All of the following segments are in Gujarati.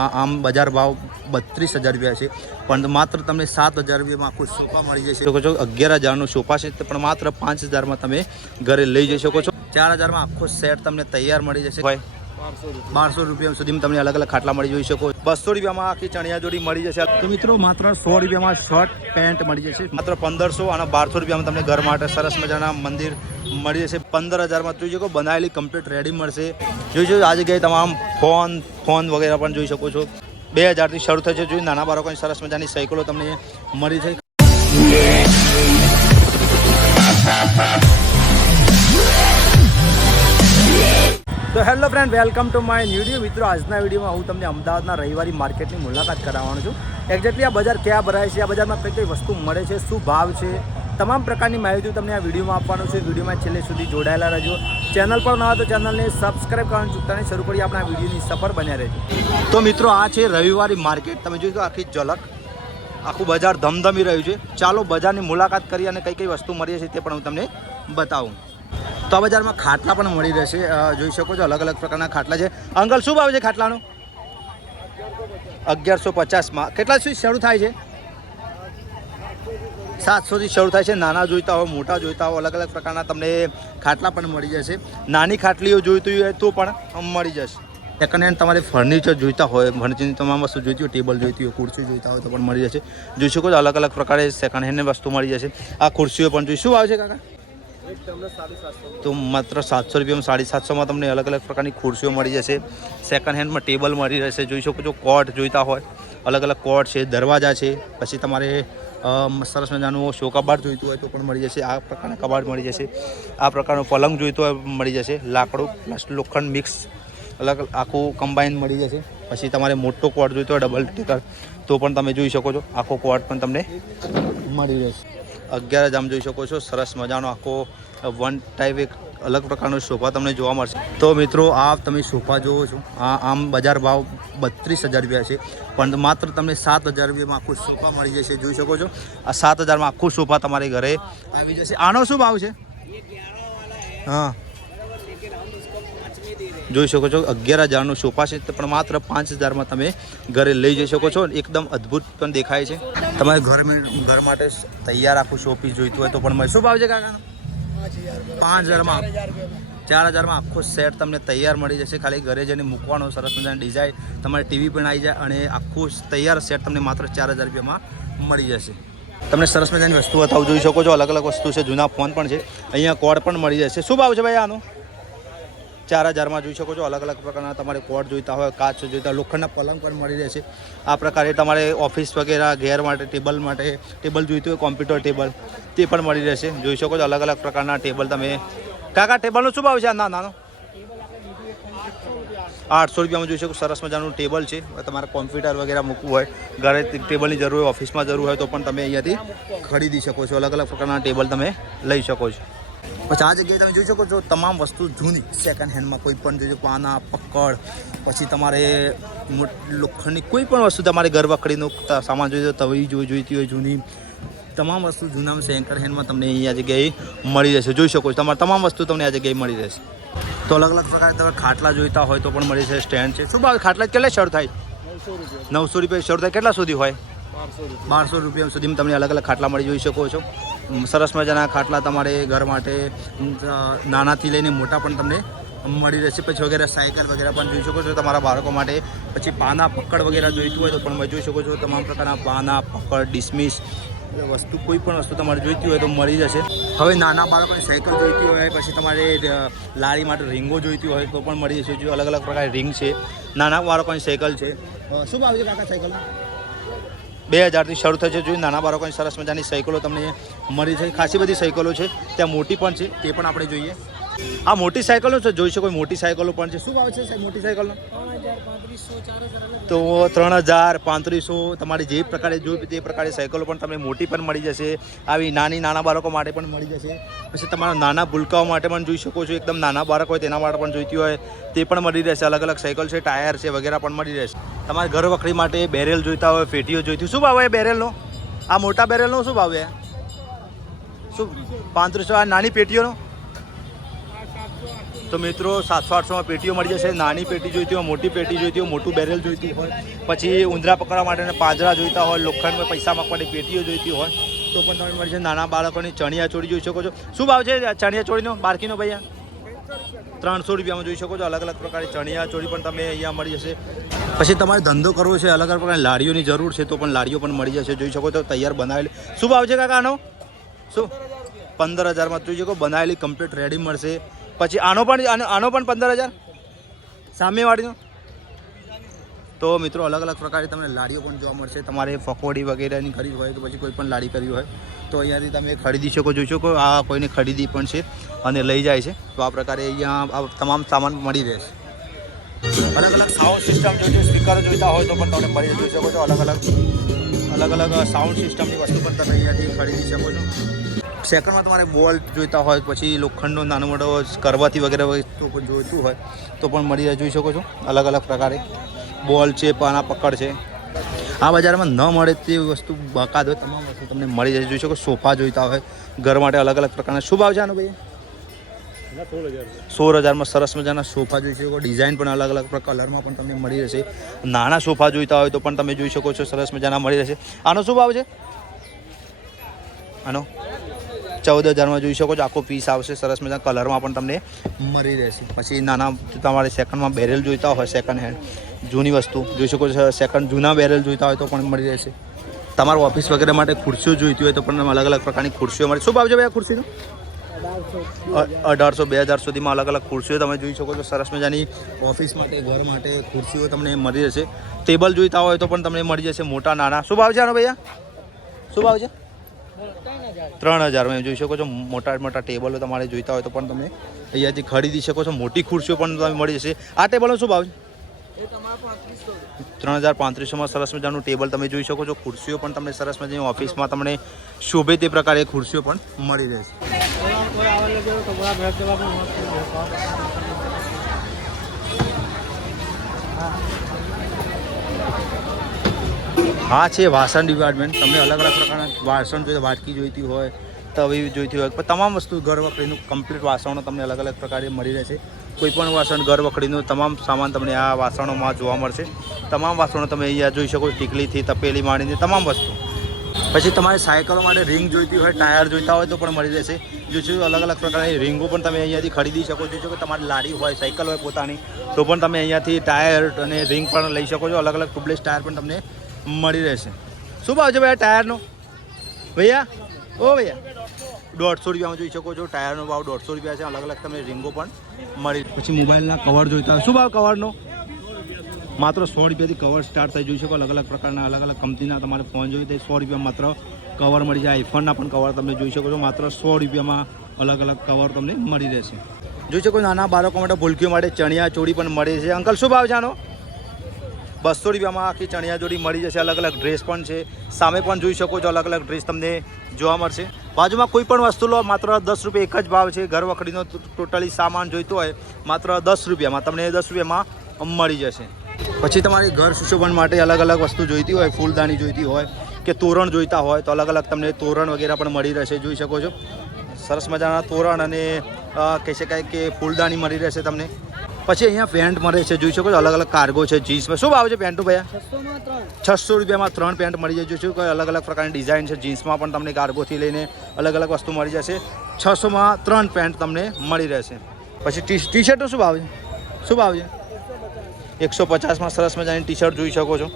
આમ બજાર ભાવ બત્રીસ હજાર રૂપિયા છે. પણ માત્ર તમને સાત હજાર રૂપિયામાં આખું સોફા મળી જશે. શકો છો અગિયાર હજારનો સોફા છે પણ માત્ર પાંચ હજારમાં તમે ઘરે લઈ જઈ શકો છો. ચાર હજારમાં આખો સેટ તમને તૈયાર મળી જશે. ભાઈ બારસો રૂપિયા સુધીમાં તમને અલગ અલગ ખાટલા મળી જોઈ શકો. બસો રૂપિયામાં આખી ચણિયા જોડી મળી જશે. તો મિત્રો માત્ર સો રૂપિયામાં શર્ટ પેન્ટ મળી જશે. માત્ર પંદરસો અને બારસો રૂપિયામાં તમને ઘર માટે સરસ મજાના મંદિર મળી જશે. પંદર હજારમાં જોઈ શકો, બનાવેલી કમ્પ્લીટ રેડી મળશે. જોઈ શકો આ જગ્યાએ તમામ ફોન ફોન વગેરે પણ જોઈ શકો છો. બે હજારથી શરૂ થશે, જોઈ નાના બાળકોની સરસ મજાની સાયકલો તમને મળી છે તો hello friend welcome to my video મિત્રો, આજના વિડીયોમાં હું તમને અમદાવાદના રવિવારી માર્કેટની મુલાકાત કરાવવાનો છું. એક્ઝેક્ટલી આ બજાર ક્યાં ભરાય છે? આ બજારમાં કઈ કઈ વસ્તુ મળે છે? શું ભાવ છે? તમામ પ્રકારની માહિતી તમને આ વિડીયોમાં આપવાનું છે. વિડીયોમાં છેલ્લે સુધી જોડાયેલા રહેજો. ચેનલ પર ન હોય તો ચેનલને સબસ્ક્રાઇબ કરવાનું ચૂકતા નહીં. શરૂ કરી આપણે આ વિડીયોની સફર બન્યા રહેજો. તો મિત્રો, આ છે રવિવારી માર્કેટ. તમે જોયું આખી ઝલક. આખું બજાર ધમધમી રહ્યું છે. ચાલો બજારની મુલાકાત કરી અને કઈ કઈ વસ્તુ મળી છે તે પણ હું તમને બતાવું. તો આ બજારમાં ખાટલા પણ મળી રહેશે. જોઈ શકો છો, અલગ અલગ પ્રકારના ખાટલા છે. અંકલ, શું ભાવ છે ખાટલાનો? અગિયારસો પચાસમાં. કેટલા સુધી શરૂ થાય છે? સાતસોથી શરૂ થાય છે. નાના જોઈતા હોય, મોટા જોઈતા હોય અલગ અલગ પ્રકારના તમને ખાટલા પણ મળી જશે. નાની ખાટલીઓ જોઈતી હોય તો પણ મળી જશે. સેકન્ડ હેન્ડ તમારે ફર્નિચર જોઈતા હોય ફર્નિચરની તમામ વસ્તુ જોઈતી હોય ટેબલ જોઈતી હોય, ખુરશી જોઈતા હોય તો પણ મળી જશે. જોઈ શકો છો અલગ અલગ પ્રકારે સેકન્ડ હેન્ડની વસ્તુ મળી જશે. આ ખુરશીઓ પણ જોઈ, શું આવે છે કાકા? તો માત્ર સાતસો રૂપિયામાં સાડી સાતસોમાં તમને અલગ અલગ પ્રકારની ખુરશીઓ મળી જશે. સેકન્ડ હેન્ડમાં ટેબલ મળી રહેશે. જોઈ શકો છો કોટ જોઈતા હોય. અલગ અલગ કોટ છે, દરવાજા છે. પછી તમારે સરસ મજાનું શો કબાટ જોઈતું હોય તો પણ મળી જશે. આ પ્રકારના કબાટ મળી જશે. આ પ્રકારનો પલંગ જોઈતો હોય મળી જશે. લાકડું પ્લસ લોખંડ મિક્સ, અલગ આખું કમ્બાઈન મળી જશે. પછી તમારે મોટો કોટ જોઈતો હોય ડબલ ટેકર તો પણ તમે જોઈ શકો છો. આખો કોટ પણ તમને મળી રહેશે. અગિયાર જામ જોઈ શકો છો. સરસ મજાનો આખો વન ટાઈપ એક અલગ પ્રકારનો સોફા તમને જોવા મળશે. તો મિત્રો આ તમે સોફા જોવો છો. આ આમ બજાર ભાવ બત્રીસ હજાર રૂપિયા છે. પણ માત્ર તમને સાત હજાર રૂપિયામાં આખું સોફા મળી જશે. જોઈ શકો છો? આ સાત હજારમાં આખું સોફા તમારે ઘરે આવી જશે. આનો શું ભાવ છે? હા. જોઈ શકો છો? અગિયાર હજારનો સોફા છે. પણ માત્ર પાંચ હજારમાં તમે ઘરે લઈ જઈ શકો છો. એકદમ અદ્ભુત પણ દેખાય છે. તમારે ઘર ઘર માટે તૈયાર આખું શોપીસ જોઈતું હોય તો પણ શું ભાવ છે કાકાનો? પાંચ હજારમાં ચાર હજારમાં આખો સેટ તમને તૈયાર મળી જશે. ખાલી ઘરે જઈને મૂકવાનો, સરસ મજાની ડિઝાઇન તમારે ટીવી પણ આવી જાય અને આખું તૈયાર સેટ તમને માત્ર ચાર હજાર રૂપિયામાં મળી જશે. તમને સરસ મજાની વસ્તુ બતાવું. જોઈ શકો છો અલગ અલગ વસ્તુ છે, જૂના ફોન પણ છે. અહીંયા કોડ પણ મળી જશે. શું ભાવ છે ભાઈ આનો? ચાર હજારમાં જોઈ શકો છો. અલગ અલગ પ્રકારના તમારે કોટ જોઈતા હોય, કાચ જોઈતા લોખંડના પલંગ પણ મળી રહેશે આ પ્રકારે તમારે ઓફિસ વગેરે, ઘેર માટે, ટેબલ માટે, ટેબલ જોઈતું હોય, કોમ્પ્યુટર ટેબલ, તે પણ મળી રહેશે જોઈ શકો છો, અલગ અલગ પ્રકારના ટેબલ તમે કાકા, ટેબલનો શું ભાવ છે આ નાનો? આઠસો રૂપિયામાં જોઈ શકો, સરસ મજાનું ટેબલ છે. તમારે કોમ્પ્યુટર વગેરે મૂકવું હોય, ઘરે ટેબલની જરૂર હોય, ઓફિસમાં જરૂર હોય, તો પણ તમે અહીંયાથી ખરીદી શકો છો. અલગ અલગ પ્રકારના ટેબલ તમે લઈ શકો છો. પછી આ જગ્યાએ તમે જોઈ શકો છો તમામ વસ્તુ જૂની. સેકન્ડ હેન્ડમાં કોઈ પણ જોઈજો પાના પકડ, પછી તમારે લોખંડની કોઈ પણ વસ્તુ તમારે ઘર વખડીનો સામાન જોઈએ તો તવી જોઈ, જોઈતી હોય જૂની. તમામ વસ્તુ જૂનામાં સેકન્ડ હેન્ડમાં તમને અહીંયા જગ્યાએ મળી રહેશે. જોઈ શકો છો, તમારે તમામ વસ્તુ તમને આ જગ્યાએ મળી રહેશે. તો અલગ અલગ પ્રકારે તમે ખાટલા જોઈતા હોય તો પણ મળી જશે સ્ટેન્ડ છે. શું ભાવે ખાટલા કેટલા શરૂ થાય? નવસો રૂપિયા. શરૂ થાય. કેટલા સુધી હોય? બારસો રૂપિયા સુધીમાં તમને અલગ અલગ ખાટલા મળી જોઈ શકો છો. સરસ મજાના ખાટલા તમારે ઘર માટે નાનાથી લઈને મોટા પણ તમને મળી રહેશે. પછી વગેરે સાયકલ વગેરે પણ જોઈ શકો છો. તમારા બાળકો માટે પછી પાના પકડ વગેરે જોઈતું હોય તો પણ જોઈ શકો છો. તમામ પ્રકારના પાના, પકડ, ડિસમિસ વસ્તુ, કોઈ પણ વસ્તુ તમારે જોઈતી હોય તો મળી જશે. હવે નાના બાળકોની સાયકલ જોઈતી હોય, પછી તમારે લારી માટે રીંગો જોઈતી હોય તો પણ મળી જશે. જો અલગ અલગ પ્રકારની રીંગ છે. નાના બાળકોની સાયકલ છે. શું ભાવ છે કાકા સાયકલ બે હજારથી શરૂ થશે. જોઈ નાના બાળકોની સરસ મજાની સાયકલો તમને મળી છે. ખાસી બધી સાયકલો છે. ત્યાં મોટી પણ છે. તે પણ આપણે જોઈએ. આ મોટી સાયકલો છે. જોઈ શકો મોટી સાયકલો પણ છે. શું ભાવ છે સાહેબ, મોટી સાયકલનો? તો ત્રણ હજાર પાંત્રીસો તમારી જે પ્રકારે જોઈ તે પ્રકારે સાયકલો પણ તમને મોટી પણ મળી જશે. આવી નાની નાના બાળકો માટે પણ મળી જશે. પછી તમારા નાના ભૂલકાઓ માટે પણ જોઈ શકો છો. એકદમ નાના બાળક હોય, તેના માટે પણ જોઈતી હોય, તે પણ મળી રહેશે. અલગ અલગ સાયકલ છે, ટાયર છે, વગેરે પણ મળી રહેશે. તમારે ઘર વખરી માટે બેરેલ જોઈતા હોય, ફેટીઓ જોઈતી શું ભાવ હોય બેરેલનો? આ મોટા બેરેલનો શું ભાવ? છે શું? પાંત્રીસો, આ નાની પેટીઓનો? તો મિત્રો, સાતસો, આઠસોમાં પેટીઓ મળી જશે. નાની પેટી જોઈતી હોય, મોટી પેટી જોઈતી હોય, મોટું બેરેલ જોઈતી હોય. પછી ઉંદરા પકડવા માટેના પાંજરા જોઈતા હોય, લોખંડમાં પૈસા માગવાની પેટીઓ જોઈતી હોય. તો પણ તમે મળી જશે. નાના બાળકોની ચણિયા ચોળી જોઈ શકો છો. શું ભાવ છે ચણિયા ચોળીનો બારકીનો ભૈયા ત્રણસો રૂપિયામાં જોઈ શકો છો, અલગ અલગ પ્રકારની ચણિયા ચોળી પણ તમે અહીંયા મળી જશે. પછી તમારે ધંધો કરવો છે, અલગ અલગ પ્રકારની લારીઓની જરૂર છે, તો પણ લારીઓ પણ મળી જશે, જોઈ શકો છો, તૈયાર બનાવેલી. શું ભાવ છે કાકા આનો? શું? પંદર હજારમાં જોઈ શકો, બનાવેલી કમ્પ્લીટ રેડી મળશે. પછી આનો પણ આનો પણ પંદર હજાર? સામેવાળીનો? તો મિત્રો, અલગ અલગ પ્રકારે તમને લાડીઓ પણ જોવા મળશે. તમારે પકોડી વગેરેની ખરીદ હોય કે પછી કોઈ પણ લાડી કરવી હોય, તો અહીંયાથી તમે ખરીદી શકો, જોઈ શકો. આ કોઈને ખરીદી પણ છે અને લઈ જાય છે. તો આ પ્રકારે અહીંયા આ તમામ સામાન મળી રહેશે અલગ અલગ સાઉન્ડ સિસ્ટમ જોઈતી સ્પીકર જોઈતા હોય તો પણ તમને મળી જોઈ શકો છો. અલગ અલગ અલગ અલગ સાઉન્ડ સિસ્ટમની વસ્તુ પણ તમે અહીંયાથી ખરીદી શકો છો. સેકન્ડમાં તમારે બોલ્ટ જોઈતા હોય, પછી લોખંડનો નાનો મોટો કરવાથી વગેરે વસ્તુ પણ જોઈતું હોય, તો પણ મળી જોઈ શકો છો. અલગ અલગ પ્રકારે. બોલ છે, પાના પકડ છે. આ બજારમાં ન મળે તેવી વસ્તુ બાકાત હોય, તમામ વસ્તુ તમને મળી જાય. જોઈ શકો, સોફા જોઈતા હોય, ઘર માટે અલગ અલગ પ્રકારના. શું ભાવ છે આનો ભાઈ? સોળ હજારમાં સરસ મજાના સોફા જોઈ શકો. ડિઝાઇન પણ અલગ અલગ કલરમાં પણ તમને મળી રહેશે. નાના સોફા જોઈતા હોય તો પણ તમે જોઈ શકો છો, સરસ મજાના મળી રહેશે. આનો શું ભાવ છે? આનો? ચૌદ હજારમાં જોઈ શકો છો, આખો પીસ આવશે, સરસ મજાના કલરમાં પણ તમને મળી રહેશે. પછી નાના તમારે સેકન્ડમાં બેરેલ જોઈતા હોય સેકન્ડ હેન્ડ જૂની વસ્તુ. જોઈ શકો છો સેકન્ડ જૂના બેરલ જોઈતા હોય તો પણ મળી રહેશે. તમારું ઓફિસ વગેરે માટે ખુરશીઓ જોઈતી હોય તો પણ અલગ અલગ પ્રકારની ખુરશીઓ મળે શું ભાવ છે ભાઈ ખુરશીનો? અઢારસો બે હજાર સુધીમાં અલગ અલગ ખુરશીઓ તમે જોઈ શકો છો. સરસ મજાની ઓફિસ માટે, ઘર માટે ખુરશીઓ તમને મળી જશે ટેબલ જોઈતા હોય તો પણ તમને મળી જશે મોટા, નાના. શું ભાવ છે આનો ભૈયા શું ભાવ છે? ત્રણ હજારમાં જોઈ શકો છો. મોટા મોટા ટેબલો તમારે જોઈતા હોય તો પણ તમે અહીંયાથી ખરીદી શકો છો. મોટી ખુરશીઓ પણ તમે મળી જશે. આ ટેબલનો શું ભાવ છે? ત્રણ હજાર પાંત્રીસોમાં સરસ મજાનું ટેબલ તમે જોઈ શકો છો. ખુરશીઓ પણ તમને સરસ મજાની ઓફિસમાં તમને શોભે તે પ્રકારે ખુરશીઓ પણ મળી રહેશે. હા, છે, વાસણ ડિપાર્ટમેન્ટ તમને અલગ અલગ પ્રકારના વાસણ જોઈએ, વાટકી જોઈતી હોય, તવી જોઈતી હોય. પણ તમામ વસ્તુ ઘર વખરીનું કમ્પ્લીટ વાસણો તમને અલગ અલગ પ્રકારે મળી રહેશે. કોઈ પણ વાસણ, ઘર વખડીનું તમામ સામાન તમને આ વાસણોમાં જોવા મળશે. તમામ વાસણો તમે અહીંયા જોઈ શકો છો, ટીકલીથી, તપેલી માંડીને, તમામ વસ્તુ. પછી તમારે સાયકલો માટે રિંગ જોઈતી હોય, ટાયર જોઈતા હોય તો પણ મળી રહેશે. જોઈશું અલગ અલગ પ્રકારની રિંગો પણ તમે અહીંયાથી ખરીદી શકો છો. જો કે તમારી લારી હોય, સાયકલ હોય પોતાની, તો પણ તમે અહીંયાથી ટાયર અને રિંગ પણ લઈ શકો છો. અલગ અલગ ટ્યુબલેસ ટાયર પણ તમને મળી રહેશે. શું ભાવ છે ભાઈ ટાયરનો? ભૈયા? ઓ ભૈયા. દોઢસો રૂપિયામાં જોઈ શકો છો. ટાયરનો ભાવ દોઢસો રૂપિયા છે. અલગ અલગ તમને રિંગો પણ મળી પછી મોબાઈલના કવર જોઈતા શું ભાવ કવરનો? માત્ર સો રૂપિયાથી કવર સ્ટાર્ટ થઈ જોઈ શકો અલગ અલગ પ્રકારના, અલગ અલગ કંપનીના તમારે ફોન જોઈએ તો સો રૂપિયા માત્ર કવર મળી જાય. આઈફોનના પણ કવર તમે જોઈ શકો છો. માત્ર સો રૂપિયામાં અલગ અલગ કવર તમને મળી રહેશે. જોઈ શકો નાના બાળકો માટે ભૂલકીઓ માટે ચણિયા ચોળી પણ મળે છે. અંકલ, શું ભાવ છે બસો રૂપિયામાં આખી ચણિયા જોડી મળી જશે. અલગ અલગ ડ્રેસ પણ છે. સામે પણ જોઈ શકો છો અલગ અલગ ડ્રેસ તમને જોવા મળશે. બાજુમાં કોઈ પણ વસ્તુ લો, માત્ર દસ રૂપિયા એક જ ભાવ છે. ઘર વખડીનો ટોટલી સામાન જોઈતો હોય, માત્ર દસ રૂપિયામાં. તમને દસ રૂપિયામાં મળી જશે. પછી તમારી ઘર સુશોભન માટે અલગ અલગ વસ્તુ જોઈતી હોય ફૂલદાની જોઈતી હોય કે તોરણ જોઈતા હોય, તો અલગ અલગ તમને તોરણ વગેરે પણ મળી રહેશે. જોઈ શકો છો. સરસ મજાના તોરણ અને કહી શકાય કે ફૂલદાની મળી રહેશે તમને. પછી અહીંયા પેન્ટ મળે છે, જોઈ શકો છો અલગ અલગ કાર્ગો છે જીન્સમાં શું ભાવ છે પેન્ટનું ભાઈ? છસો રૂપિયામાં ત્રણ પેન્ટ મળી જાય જોઈશું કે અલગ અલગ પ્રકારની ડિઝાઇન છે. જીન્સમાં પણ તમને કાર્ગોથી લઈને અલગ અલગ વસ્તુ મળી જશે. છસોમાં ત્રણ પેન્ટ તમને મળી રહેશે. પછી ટી ટી શું ભાવ છે? શું ભાવ છે? એકસો પચાસમાં સરસ મજાની ટી શર્ટ જોઈ શકો છો.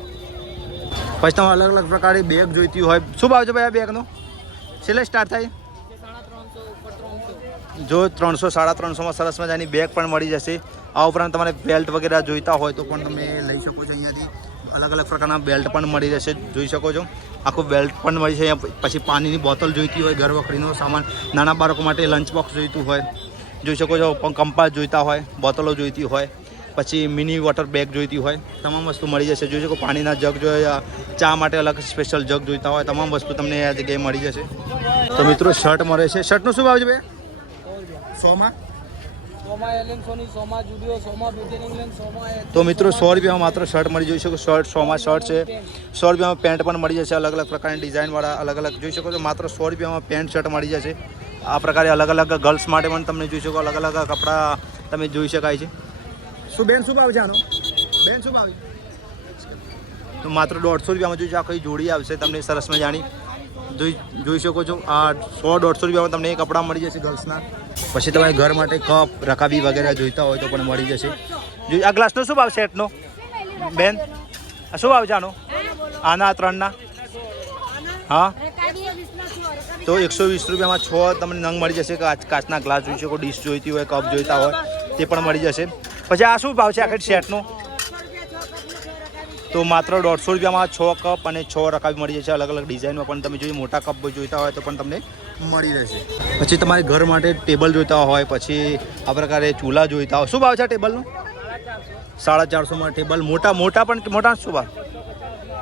પછી તમે અલગ અલગ પ્રકારની બેગ જોઈતી હોય. શું ભાવ છે ભાઈ આ બેગનો છેલ્લે સ્ટાર્ટ થાય? જો ત્રણસો, સાડા ત્રણસોમાં સરસ મજાની બેગ પણ મળી જશે. આ ઉપરાંત તમારે બેલ્ટ વગેરે જોઈતા હોય તો પણ તમે લઈ શકો છો અહીંયાથી. અલગ અલગ પ્રકારના બેલ્ટ પણ મળી જશે, જોઈ શકો છો. આખું બેલ્ટ પણ મળી છે પછી પાણીની બોટલ જોઈતી હોય, ઘર વખરીનો સામાન. નાના બાળકો માટે લંચ બોક્સ જોઈતું હોય. જોઈ શકો છો કંપાસ જોઈતા હોય, બોટલો જોઈતી હોય. પછી મિની વોટર બેગ જોઈતી હોય તમામ વસ્તુ મળી જશે. જોઈ શકો પાણીના જગ જોઈએ ચા માટે અલગ સ્પેશિયલ જગ જોઈતા હોય તમામ વસ્તુ તમને આ જગ્યાએ મળી જશે. તો મિત્રો શર્ટ મળે છે. શર્ટનો શું ભાવ છે બે સોમાં? તો મિત્રો સો રૂપિયામાં માત્ર શર્ટ મળી જોઈ શકો. શર્ટ સોમાં શર્ટ છે. સો રૂપિયામાં પેન્ટ પણ મળી જશે અલગ અલગ પ્રકારની ડિઝાઇનવાળા અલગ અલગ જોઈ શકો છો. માત્ર સો રૂપિયામાં પેન્ટ શર્ટ મળી જશે. આ પ્રકારે અલગ અલગ ગર્લ્સ માટે પણ તમને જોઈ શકો. અલગ અલગ કપડાં તમે જોઈ શકાય છે. શું, બેન, શું ભાવ છે આનો? બેન, શું ભાવ તો માત્ર દોઢસો રૂપિયામાં જોઈશું આખી જોડી આવશે તમને સરસ મજાની. જોઈ જોઈ શકો છો, આ સો દોઢસો રૂપિયામાં તમને કપડાં મળી જશે ગર્લ્સના પછી તમારે ઘર માટે કપ, રકાબી વગેરે જોઈતા હોય તો પણ મળી જશે. જો આ ગ્લાસનો શું ભાવ સેટનો બેન શું ભાવ છે આનો? આના ત્રણના? હા? તો એકસો વીસ રૂપિયામાં છ તમને નંગ મળી જશે, કાચ, કાચના ગ્લાસ જોઈ શકો, ડીશ જોઈતી હોય, કપ જોઈતા હોય. તે પણ મળી જશે. પછી આ શું ભાવ છે આખી સેટનો? તો માત્ર દોઢસો રૂપિયામાં છ કપ અને છ રકાબી મળી જશે અલગ અલગ ડિઝાઇનમાં. પણ તમે જોઈએ મોટા કપ જોઈતા હોય તો પણ તમને મળી રહેશે. પછી તમારે ઘર માટે ટેબલ જોઈતા હોય, પછી આ પ્રકારે ચૂલા જોઈતા હોય. શું ભાવ છે ટેબલનો? સાડા ચારસોમાં ટેબલ. મોટા મોટા પણ, મોટા શું ભાવ?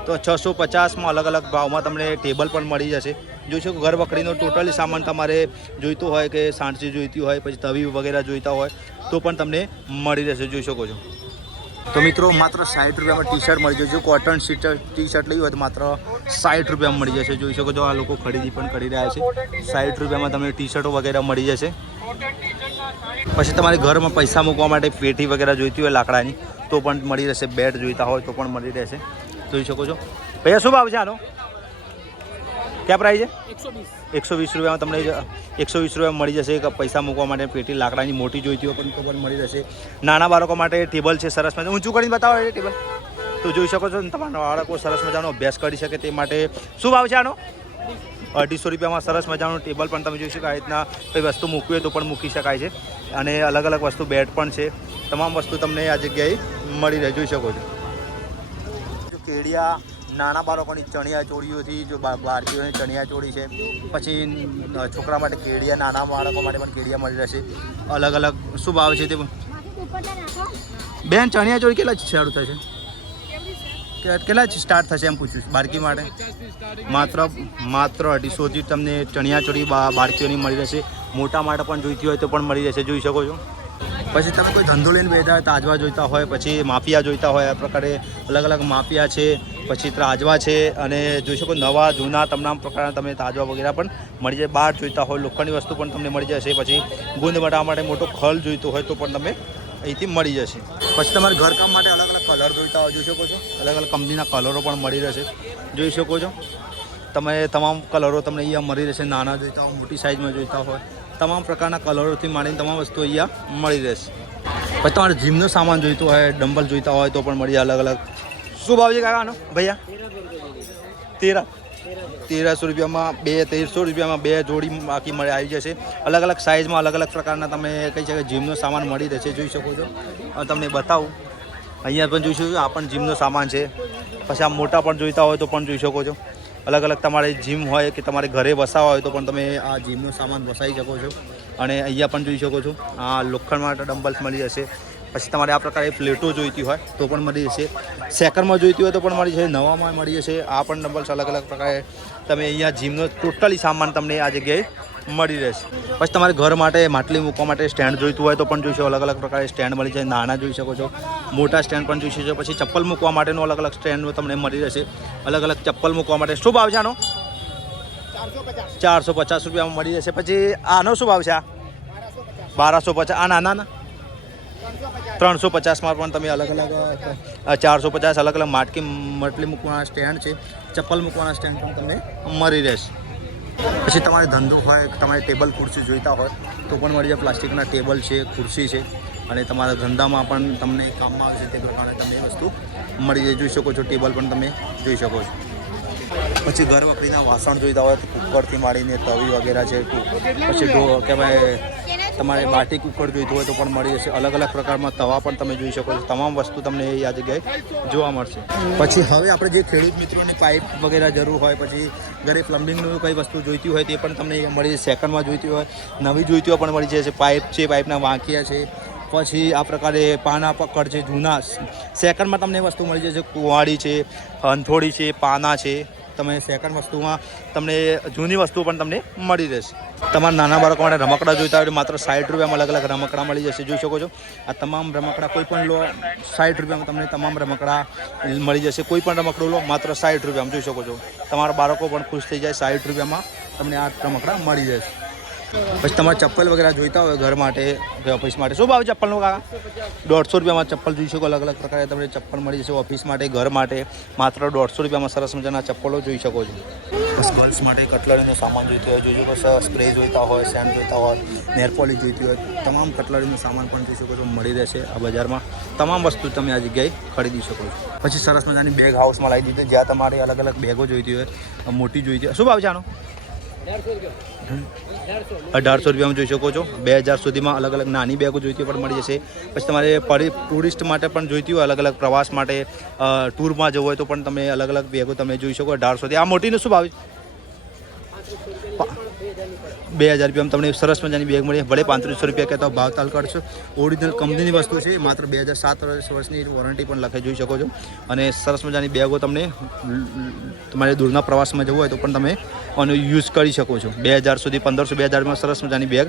તો છસો પચાસમાં અલગ અલગ ભાવમાં તમને ટેબલ પણ મળી જશે. જોઈ શકો ઘર વખરીનો ટોટલી સામાન તમારે જોઈતો હોય કે સાણસી જોઈતી હોય, પછી તવી વગેરે જોઈતા હોય, તો પણ તમને મળી રહેશે, જોઈ શકો છો. તો મિત્રો, માત્ર સાઠ રૂપિયામાં ટી શર્ટ મળી જશે. કોટન ટી શર્ટ લઈ હોય તો માત્ર સાઠ રૂપિયામાં મળી જશે, જોઈ શકો છો. આ લોકો ખરીદી પણ કરી રહ્યા છે. સાઠ રૂપિયામાં તમને ટી શર્ટો વગેરે મળી જશે. પછી તમારે ઘરમાં પૈસા મૂકવા માટે પેટી વગેરે જોઈતી હોય, લાકડાની, તો પણ મળી રહેશે. બેડ જોઈતા હોય, તો પણ મળી રહેશે. જોઈ શકો છો. ભૈયા, શું ભાવ છે આનો? ક્યાં પ્રાઇસ છે? એકસો વીસ. એકસો વીસ રૂપિયામાં તમને એકસો વીસ રૂપિયામાં મળી જશે પૈસા મૂકવા માટે પેટી લાકડાની મોટી જોઈતી હોય પણ તો પણ મળી જશે નાના બાળકો માટે ટેબલ છે સરસ મજા ઊંચું કરીને બતાવો એ ટેબલ તો જોઈ શકો છો ને તમારા બાળકો સરસ મજાનો અભ્યાસ કરી શકે તે માટે. શું ભાવ છે આનો? અઢીસો રૂપિયામાં સરસ મજાનું ટેબલ પણ તમે જોઈ શકો આ રીતના કંઈ વસ્તુ મૂકવી હોય તો પણ મૂકી શકાય છે. અને અલગ અલગ વસ્તુ બેડ પણ છે. તમામ વસ્તુ તમને આ જગ્યાએ મળી રહે જોઈ શકો છો. કેડિયા નાના બાળકોની ચણિયા ચોળીઓથી જો ભારતીયોની ચણિયા ચોળી છે, પછી છોકરા માટે કેડિયા નાના બાળકો માટે પણ કેડિયા મળી રહેશે. અલગ અલગ શું ભાવ છે તે બેન, ચણિયા ચોળી કેટલા શરૂ થશે? કેટલા સ્ટાર્ટ થશે એમ પૂછ્યું બાળકી માટે? માત્ર માત્ર અઢીસોથી તમને ચણિયા ચોળી બાળકીઓની મળી રહેશે. મોટા માટે પણ જોઈતી હોય તો પણ મળી રહેશે. જોઈ શકો છો? પછી તમે કોઈ ધંધો લઈને બેઠા તાજવા જોઈતા હોય, પછી માફિયા જોઈતા હોય, આ પ્રકારે અલગ અલગ માફિયા છે, પછી ત્રાજવા છે, અને જોઈ શકો નવા, જૂના તમામ પ્રકારના તમે તાજવા વગેરે પણ મળી જાય. બહાર જોઈતા હોય, લોખંડની વસ્તુ પણ તમને મળી જશે. પછી ગુંદ બટાવવા માટે મોટો ખલ જોઈતો હોય તો પણ તમે અહીંથી મળી જશે. પછી તમારે ઘરકામ માટે અલગ અલગ કલર જોઈતા હોય, જોઈ શકો છો. અલગ અલગ કંપનીના કલરો પણ મળી રહેશે. જોઈ શકો છો. તમે તમામ કલરો તમને અહીંયા મળી રહેશે. નાના જોઈતા હોય, મોટી સાઇઝમાં જોઈતા હોય. તમામ પ્રકારના કલરોથી માંડીને તમામ વસ્તુ અહીંયા મળી રહેશે. પછી તમારે જીમનો સામાન જોઈતો હોય, ડમ્બલ જોઈતા હોય તો પણ મળી અલગ અલગ. શું ભાવ છે કાકાનો? ભૈયા? તેરા તેરસો રૂપિયામાં બે, તેરસો રૂપિયામાં બે જોડી બાકી મળી, આવી જશે. અલગ અલગ સાઇઝમાં અલગ અલગ પ્રકારના તમે કહી શકો જીમનો સામાન મળી રહેશે, જોઈ શકો છો. તમને બતાવું. અહીંયા પણ જોઈશું આ પણ જીમનો સામાન છે. પછી આ મોટા પણ જોઈતા હોય તો પણ જોઈ શકો છો. અલગ અલગ તમારે જીમ હોય કે તમારે ઘરે વસાવા હોય તો પણ તમે આ જીમનો સામાન વસાવી શકો છો. અને અહીંયા પણ જોઈ શકો છો, આ લોખંડ માટે ડમ્બલ્સ મળી જશે. પછી તમારે આ પ્રકારે પ્લેટો જોઈતી હોય તો પણ મળી જશે. સેકન્ડમાં જોઈતી હોય તો પણ મળી જશે. નવામાં મળી જશે. આ પણ ડમ્બલ્સ અલગ અલગ પ્રકારે તમે અહીંયા જીમનો ટોટલી સામાન તમને આ જગ્યાએ મળી રહેશે. પછી તમારે ઘર માટે માટલી મૂકવા માટે સ્ટેન્ડ જોઈતું હોય તો પણ જોઈશો અલગ અલગ પ્રકારે સ્ટેન્ડ મળી જાય. નાના જોઈ શકો છો. મોટા સ્ટેન્ડ પણ જોઈ શકો છો. પછી ચપ્પલ મૂકવા માટેનું અલગ અલગ સ્ટેન્ડ તમને મળી રહેશે. અલગ અલગ ચપ્પલ મૂકવા માટે. શું ભાવ છે આનો? ચારસો પચાસ રૂપિયામાં મળી જશે પછી આનો શું ભાવ છે આ? બારસો પચાસ. આ નાના ના ત્રણસો પચાસમાં પણ તમે અલગ અલગ ચારસો પચાસ અલગ અલગ માટકી મટલી મૂકવાના સ્ટેન્ડ છે. ચપ્પલ મૂકવાના સ્ટેન્ડ પણ તમને મળી રહેશે. પછી તમારે ધંધો હોય, તમારે ટેબલ ખુરશી જોઈતા હોય, તો પણ મળી જાય. પ્લાસ્ટિકના ટેબલ છે, ખુરશી છે, અને તમારા ધંધામાં પણ તમને કામમાં આવશે તે પ્રમાણે તમે એ વસ્તુ મળી જાય. જોઈ શકો છો, ટેબલ પણ તમે જોઈ શકો છો. પછી ઘર વખરીના વાસણ જોઈતા હોય, તો કુકરથી માંડીને તવી વગેરે છે પછી કહેવાય તમારે બાટી કુકર જોઈતું હોય તો પણ મળી જશે. અલગ અલગ પ્રકારમાં તવા પણ તમે જોઈ શકો છો. તમામ વસ્તુ તમને એ આ જગ્યાએ જોવા મળશે. પછી હવે આપણે જે ખેડૂત મિત્રોની પાઇપ વગેરે જરૂર હોય, પછી ઘરે પ્લમ્બિંગનું કઈ વસ્તુ જોઈતી હોય તે પણ તમને મળી જશે. સેકન્ડમાં જોઈતી હોય, નવી જોઈતી હોય પણ મળી જશે. પાઇપ છે પાઇપના વાંકિયા છે, પછી આ પ્રકારે પાના પકડ છે, જૂના. સેકન્ડમાં તમને વસ્તુ મળી જશે. કુવાડી છે હંથોડી છે, પાના છે. તમે સેકન્ડ વસ્તુમાં તમને જૂની વસ્તુ પણ તમને મળી રહેશે. તમારા નાના બાળકો માટે રમકડા જોઈતા હોય માત્ર સાઠ રૂપિયામાં અલગ અલગ રમકડા મળી જશે. જોઈ શકો છો, આ તમામ રમકડા કોઈ પણ લો, સાઠ રૂપિયામાં તમને તમામ રમકડા મળી જશે. કોઈ પણ રમકડું લો, માત્ર સાઠ રૂપિયામાં. જોઈ શકો છો, તમારા બાળકો પણ ખુશ થઈ જાય, સાઠ રૂપિયામાં તમને આ રમકડા મળી જશે પછી તમારે ચપ્પલ વગેરે જોઈતા હોય ઘર માટે, કે ઓફિસ માટે. શું ભાવ ચપ્પલનો કાકા? દોઢસો રૂપિયામાં ચપ્પલ જોઈ શકો અલગ અલગ પ્રકારે તમને ચપ્પલ મળી જશે ઓફિસ માટે, ઘર માટે. માત્ર દોઢસો રૂપિયામાં સરસ મજાના ચપ્પલો જોઈ શકો છો. ગર્લ્સ માટે કટલરીનો સામાન જોઈતો હોય જોઈ શકો સ્પ્રે જોઈતા હોય સેન્ડ જોઈતા હોય નેર જોઈતી હોય, તમામ કટલરીનો સામાન પણ જોઈ શકો છો, મળી રહેશે આ બજારમાં. તમામ વસ્તુ તમે આ જગ્યાએ ખરીદી શકો છો. પછી સરસ મજાની બેગ હાઉસમાં લાવી દીધી, જ્યાં તમારે અલગ અલગ બેગો જોઈતી હોય, મોટી જોઈતી હોય. શું ભાવ છે આનો? અઢારસો રૂપિયામાં જોઈ શકો છો. બે હજાર સુધીમાં અલગ અલગ નાની બેગો જોઈતી પણ મળી જશે. પછી તમારે ટુરિસ્ટ માટે પણ જોઈતી હોય, અલગ અલગ પ્રવાસ માટે ટૂરમાં જવું હોય તો પણ તમે અલગ અલગ બેગો તમે જોઈ શકો અઢારસોથી આ મોટીનો શું ભાવ? બે હજાર રૂપિયામાં તમને સરસ મજાની બેગ મળી. ભલે પાંત્રીસો રૂપિયા કહેતા ભાવ તાલ કરશો ઓરિજિનલ કંપનીની વસ્તુ છે, માત્ર બે હજાર સાત વર્ષ વર્ષની વોરંટી પણ લખે જોઈ શકો છો. અને સરસ મજાની બેગો તમને તમારે દૂરના પ્રવાસમાં જવું હોય તો પણ તમે આનો યુઝ કરી શકો છો. બે હજાર સુધી, પંદરસો, બે હજારમાં સરસ મજાની બેગ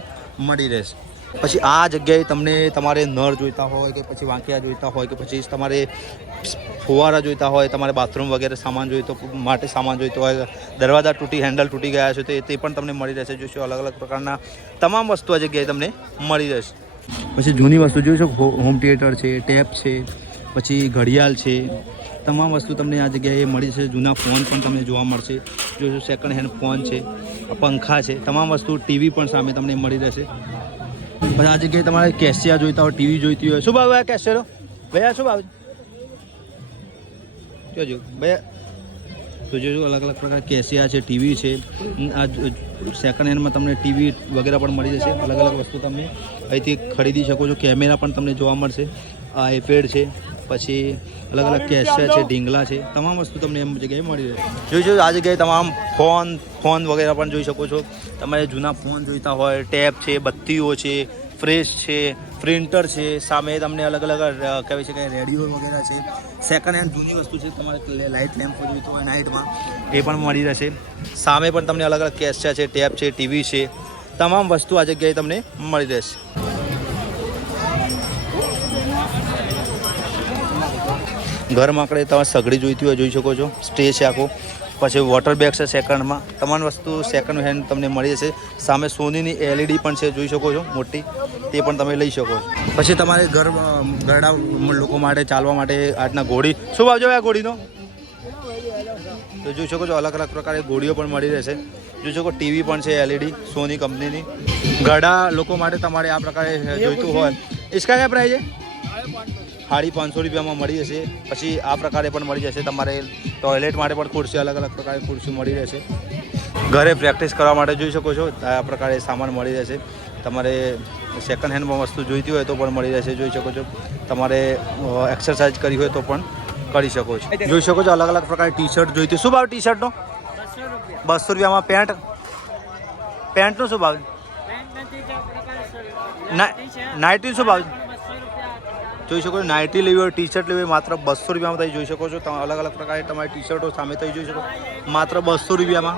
મળી રહેશે. પછી આ જગ્યાએ તમને તમારે નળ જોઈતા હોય કે પછી વાંકિયા જોઈતા હોય કે પછી તમારે ફુવારા જોઈતા હોય, તમારે બાથરૂમ વગેરે સામાન જોઈતો માટે સામાન જોઈતો હોય, દરવાજા તૂટી હેન્ડલ તૂટી ગયા છે, તો તે પણ તમને મળી રહેશે. જોઈશું અલગ અલગ પ્રકારના તમામ વસ્તુ આ જગ્યાએ તમને મળી રહેશે. પછી જૂની વસ્તુ જોઈશો હોમ થિયેટર છે ટેપ છે, પછી ઘડિયાળ છે, તમામ વસ્તુ તમને આ જગ્યાએ મળી જશે જૂના ફોન પણ તમને જોવા મળશે. જોઈશું સેકન્ડ હેન્ડ ફોન છે પંખા છે, તમામ વસ્તુ ટીવી પણ સામે તમને મળી રહેશે. પછી આ જગ્યાએ તમારે કેશિયા જોઈતા હોય, ટીવી જોઈતી હોય. શું ભાવ આ કેશિયાનો ભૈયા, શું ભાવ જોજો ભૈયા. તો જોજો અલગ અલગ પ્રકાર કેશિયા છે, ટીવી છે. આ સેકન્ડ હેન્ડમાં તમને ટીવી વગેરે પણ મળી જશે. અલગ અલગ વસ્તુ તમે અહીંથી ખરીદી શકો છો. કેમેરા પણ તમને જોવા મળશે. આ આઈપેડ છે. પછી અલગ અલગ કેશિયા છે ઢીંગલા છે તમામ વસ્તુ તમને એમ જગ્યાએ મળી રહે. જોઈ શકો આ જગ્યાએ તમામ ફોન ફોન વગેરે પણ જોઈ શકો છો. તમારે જૂના ફોન જોઈતા હોય ટેપ છે બત્તીઓ છે ફ્રેશ છે પ્રિન્ટર છે સામે તમને અલગ અલગ કહેવાય છે કે રેડિયો વગેરે છે. સેકન્ડ હેન્ડ જૂની વસ્તુ છે તમારે લાઇટ લેમ્પ જોઈતો હોય નાઇટમાં એ પણ મળી રહેશે. સામે પણ તમને અલગ અલગ કેશિયા છે ટેપ છે ટીવી છે તમામ વસ્તુ આ જગ્યાએ તમને મળી રહેશે. ઘર માંકડે તમે સગડી જોઈતી હોય જોઈ શકો છો. સ્ટે છે આખો. પછી વોટર બેગ છે સેકન્ડમાં તમામ વસ્તુ સેકન્ડ હેન્ડ તમને મળી જશે. સામે સોનીની એલઈડી પણ છે, જોઈ શકો છો. મોટી. તે પણ તમે લઈ શકો પછી તમારે ઘર, ઘરડા લોકો માટે, ચાલવા માટે આજના ઘોડી શું ભાવ છે આ ઘોડીનો તો જોઈ શકો છો, અલગ અલગ પ્રકારે ઘોડીઓ પણ મળી રહેશે. જોઈ શકો ટીવી પણ છે એલઈડી સોની કંપનીની. ઘરડા લોકો માટે તમારે આ પ્રકારે જોઈતું હોય. ઇસકા ક્યાં પ્રાઇઝ છે સાડી પાંચસો રૂપિયામાં મળી જશે. પછી આ પ્રકારે પણ મળી જશે. તમારે ટોયલેટ માટે પણ ખુરશી અલગ અલગ પ્રકારે ખુરશી મળી રહેશે. ઘરે પ્રેક્ટિસ કરવા માટે જોઈ શકો છો. આ પ્રકારે સામાન મળી રહેશે. તમારે સેકન્ડ હેન્ડમાં વસ્તુ જોઈતી હોય તો પણ મળી રહેશે. જોઈ શકો છો. તમારે એક્સરસાઇઝ કરી હોય તો પણ કરી શકો છો. જોઈ શકો છો અલગ અલગ પ્રકારની ટી શર્ટ જોઈતી શું ભાવ ટી શર્ટનો બસો રૂપિયામાં પેન્ટ પેન્ટનો શું ભાવ? પેન્ટ નથી જે પ્રકાર ના નાઇટી શું ભાવ જોઈ શકો છો નાઇટી લેવી હોય ટી શર્ટ લેવી હોય માત્ર બસો રૂપિયામાં તમે જોઈ શકો છો. તમે અલગ અલગ પ્રકારે તમારી ટી શર્ટો સામે તમે જોઈ શકો માત્ર બસો રૂપિયામાં.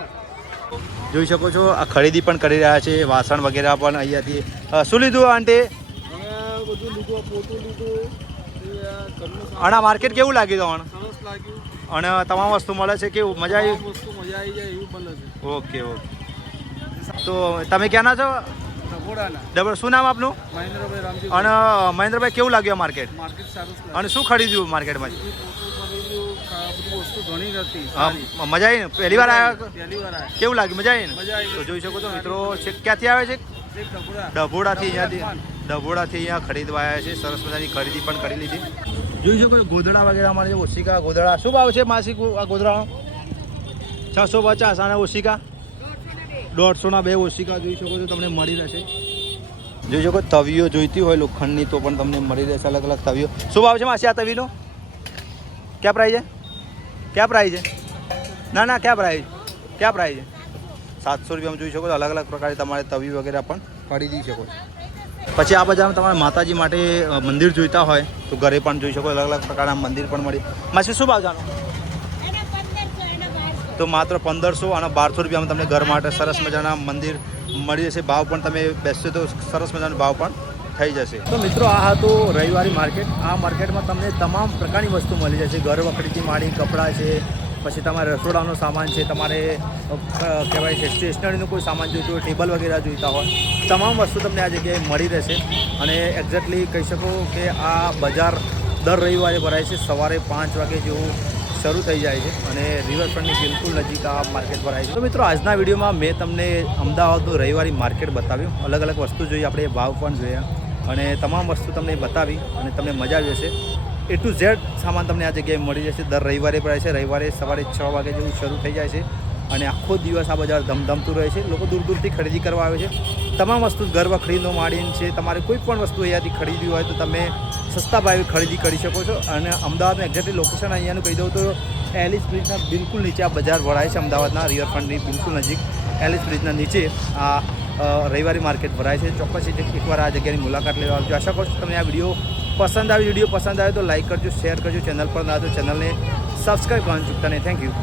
જોઈ શકો છો આ ખરીદી પણ કરી રહ્યા છે વાસણ વગેરે પણ અહીંયાથી શું લીધું આંટી? અને માર્કેટ કેવું લાગ્યું તમને? અને તમામ વસ્તુ મળે છે કેવું મજા આવી? વસ્તુ મજા આવી જાય એવું બને છે. Okay okay. તો તમે ક્યાંના છો? ડબલ શું નામ આપનું? અને મહેન્દ્રભાઈ કેવું લાગ્યું આ માર્કેટ? અને શું ખરીદ્યું માર્કેટમાં. મજા આવી ને? પહેલી વાર આવ્યા કેવું લાગ્યું? મજા આવી ને? તો જોઈ શકો છો મિત્રો છે ક્યાંથી આવે છે? ડભોડાથી અહીંયાથી. ડભોડાથી અહીંયા ખરીદવા આવ્યા છે. સરસ મજાની ખરીદી પણ કરી લીધી. જોઈ શકો છો ગોધડા વગેરે અમારે ઓશિકા ગોધડા. શું ભાવ છે માસિક આ ગોધડાનો? છસો પચાસ અને ઓશિકા? દોઢસોના બે ઓશિકા જોઈ શકો છો, તમને મળી રહેશે. જોઈ શકો, તવીઓ જોઈતી હોય, લોખંડની તો પણ તમને મળી રહેશે અલગ અલગ તવીઓ. શું ભાવ છે માસી આ તવીનો? ક્યાં પ્રાઇઝ છે? ક્યાં પ્રાઇઝ છે? ના ના, ક્યાં પ્રાઇઝ ક્યાં પ્રાઇઝ છે? સાતસો રૂપિયામાં જોઈ શકો છો, અલગ અલગ પ્રકારે તમારે તવી વગેરે પણ ખરીદી શકો છો. પછી આ બજારમાં તમારે માતાજી માટે મંદિર જોઈતા હોય, તો ઘરે પણ જોઈ શકો અલગ અલગ પ્રકારના મંદિર પણ મળી. માસી, શું ભાવ જાણો એના પંદરસો એના બારસો તો માત્ર પંદરસો અને બારસો રૂપિયામાં તમને ઘર માટે સરસ મજાના મંદિર મળી જશે. ભાવ પણ તમે બેસશો તો સરસ મજાનો ભાવ પણ થઈ જશે. તો મિત્રો, આ હતું રવિવારી માર્કેટ. આ માર્કેટમાં તમને તમામ પ્રકારની વસ્તુ મળી જશે. ઘર વખરીથી માંડી કપડાં છે, પછી તમારે રસોડાનો સામાન છે, તમારે કહેવાય છે, સ્ટેશનરીનો કોઈ સામાન જોઈતો હોય, ટેબલ વગેરે જોઈતા હોય, તમામ વસ્તુ તમને આ જગ્યાએ મળી રહેશે. અને એક્ઝેક્ટલી કહી શકો કે આ બજાર દર રવિવારે ભરાય છે. સવારે પાંચ વાગે જેવું શરૂ થઈ જાય છે અને રિવરફ્રન્ટની બિલકુલ નજીક આ માર્કેટ ભરાય છે. તો મિત્રો, આજના વિડીયોમાં મેં તમને અમદાવાદનું રવિવારી માર્કેટ બતાવ્યું. અલગ અલગ વસ્તુ જોઈ આપણે ભાવ પણ જોયા અને તમામ વસ્તુ તમને બતાવી અને તમને મજા આવી હશે. એ ટુ ઝેડ સામાન તમને આ જગ્યાએ મળી જશે. દર રવિવારે ભરાય છે. રવિવારે સવારે છ વાગે જેવું શરૂ થઈ જાય છે અને આખો દિવસ આ બજાર ધમધમતું રહે છે. લોકો દૂર દૂરથી ખરીદી કરવા આવે છે. તમામ વસ્તુ ઘર વખરીનો માંડીને છે. તમારે કોઈ પણ વસ્તુ અહીંયાથી ખરીદવી હોય તો તમે સસ્તા ભાવે ખરીદી કરી શકો છો અને અમદાવાદનું એક્ઝેક્ટલી લોકેશન અહીંયાનું કહી દઉં તો એલિસ બ્રિજના બિલકુલ નીચે આ બજાર ભરાય છે અમદાવાદના રિવરફ્રન્ટની બિલકુલ નજીક. એલિસ બ્રિજના નીચે આ રવિવારે માર્કેટ ભરાય છે. ચોક્કસ એકવાર આ જગ્યાની મુલાકાત લેવા આવજો. આશા કરું છું તમને આ વીડિયો પસંદ આવે. વીડિયો પસંદ આવે તો લાઇક કરજો શેર કરજો. ચેનલ પર ના તો ચેનલને સબસ્ક્રાઈબ કરવાનું ચૂકતા નહીં. Thank you